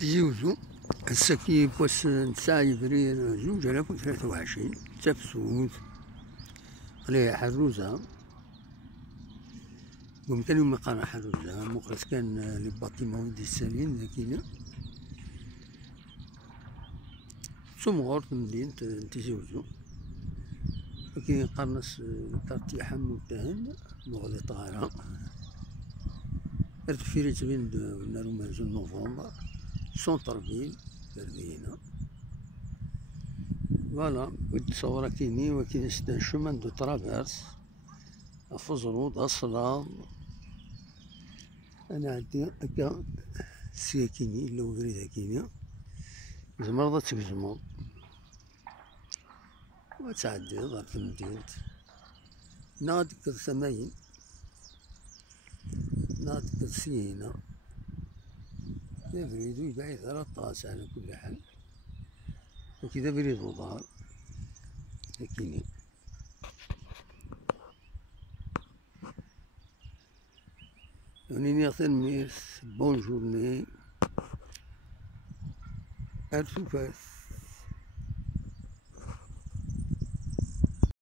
تزوجو هسا كي بواس 9 ابريل 2023 تفسود عليها حروزة وكان يوم قرا حروزة مخلص كان لي باتيمون دي السالين ذاكينا سمغور مدينة تزوجو كي قرنس كارتي حمو تاهن مغلي طارة ارتفيري تبين نارو مازون نوفمبر سونتر فيل فردينا فوالا تصور كيني وكاين ستا شومان دو ترافيرس افزرود اصلا انا عندي هكا سياكيني الا وبريد كيني زمرضة تفزمو وتعدي غير في المدينة ناض كرسماين ناض كرسينا بريد يبعد على الطاس على كل حال وكذا بريد وضار هكيني يعني نعطي ميرس بون جورني ألف